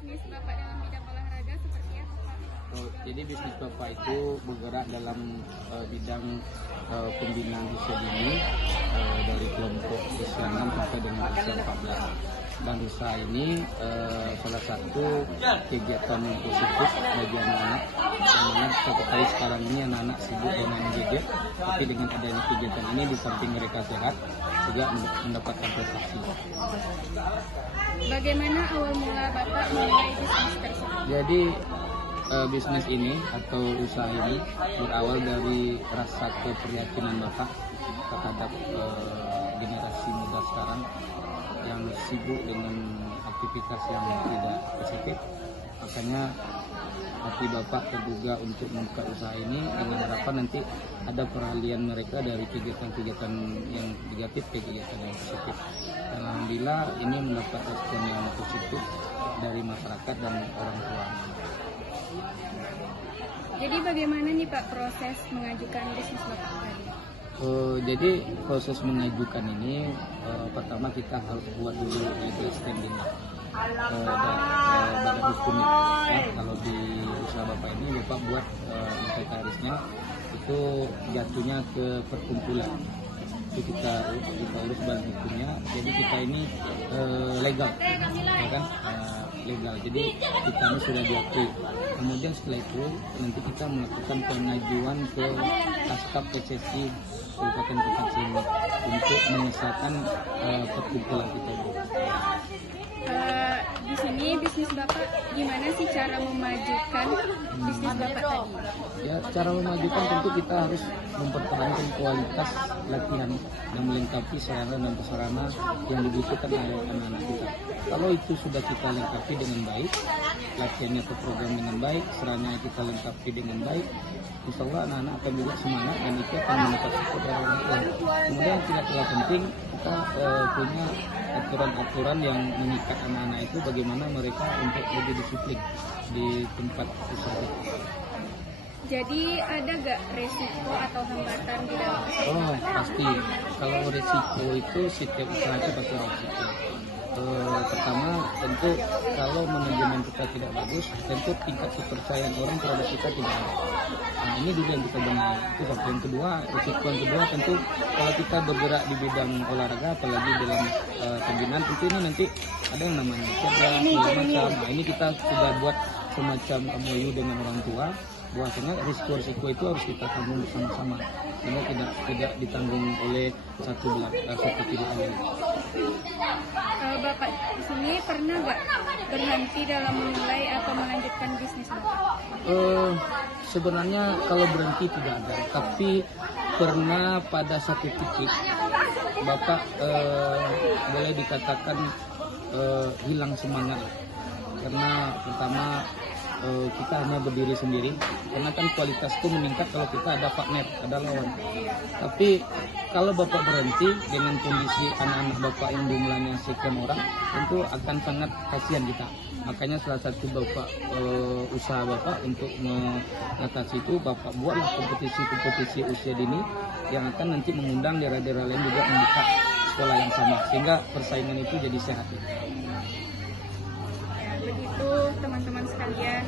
bisnis Bapak dalam bidang olahraga seperti apa, Pak? Jadi bisnis Bapak itu bergerak dalam bidang pembinaan usia dini dari kelompok usia 6 sampai dengan usia 14. Dan usaha ini salah satu kegiatan yang positif bagi anak-anak. Karena kita ketahui sekarang ini anak-anak sibuk dengan gadget, tapi dengan adanya kegiatan ini di samping mereka sehat, juga mendapatkan prestasi. Bagaimana awal mula Bapak memulai bisnis tersebut? Jadi bisnis ini atau usaha ini berawal dari rasa keprihatinan Bapak terhadap generasi muda sekarang yang sibuk dengan aktivitas yang tidak positif. Makanya hati Bapak terduga untuk membuka usaha ini dengan harapan nanti ada peralihan mereka dari kegiatan-kegiatan yang negatif ke kegiatan yang positif. Dan alhamdulillah ini mendapat respon yang positif dari masyarakat dan orang tua. Jadi bagaimana nih Pak proses mengajukan bisnis Bapak tadi? Jadi proses mengajukan ini pertama kita harus buat dulu legal standing badan hukumnya. Kalau di usaha Bapak ini Bapak buat inventarisnya itu jatuhnya ke perkumpulan. Itu kita urus badan hukumnya. Jadi kita ini legal, ya kan? Legal. Jadi kita ini sudah diakui. Kemudian setelah itu nanti kita melakukan pengajuan ke Askap PCSI Kabupaten Bekasi ini untuk mengesahkan perkumpulan kita. Di sini bisnis Bapak gimana sih cara memajukan bisnis Bapak tadi? Ya, cara memajukan tentu kita harus mempertahankan kualitas latihan yang melengkapi sarana dan prasarana yang dibutuhkan oleh anak-anak kita. Kalau itu sudah kita lengkapi dengan baik, latihannya terprogram dengan baik, sarana kita lengkapi dengan baik, insya Allah anak-anak akan juga semangat dan itu akan mendapat support dari orang tua. Kemudian yang tidak kalah penting, kita punya aturan-aturan yang mengikat anak-anak itu bagaimana mereka untuk lebih disiplin di tempat usaha. Jadi ada gak resiko atau hambatan di dalam usaha? Oh pasti, kalau resiko itu setiap usaha itu pasti resiko. Pertama tentu kalau manajemen kita tidak bagus, tentu tingkat kepercayaan orang terhadap kita tidak ada. Nah ini dulu yang kita benahi. Itu satu. Yang kedua, risiko yang kedua tentu kalau kita bergerak di bidang olahraga, apalagi dalam pembinaan, tentu ini nanti ada yang namanya cedera, segala macam. Nah ini kita sudah buat semacam MOU dengan orang tua. Bahwasanya risiko-risiko itu harus kita tanggung bersama-sama, sehingga tidak ditanggung oleh satu pihak lain. Bapak di sini pernah nggak berhenti dalam memulai atau melanjutkan bisnis Bapak? Sebenarnya kalau berhenti tidak ada, tapi pernah pada satu titik Bapak boleh dikatakan hilang semangat, karena pertama kita hanya berdiri sendiri, karena kan kualitas itu meningkat kalau kita ada partner, ada lawan. Tapi kalau Bapak berhenti dengan kondisi anak-anak Bapak yang jumlahnya sekian orang, tentu akan sangat kasihan kita. Makanya salah satu Bapak usaha Bapak untuk mengatasi itu, Bapak buatlah kompetisi usia dini yang akan nanti mengundang daerah-daerah lain juga membuka sekolah yang sama, sehingga persaingan itu jadi sehat. Begitu teman-teman sekalian.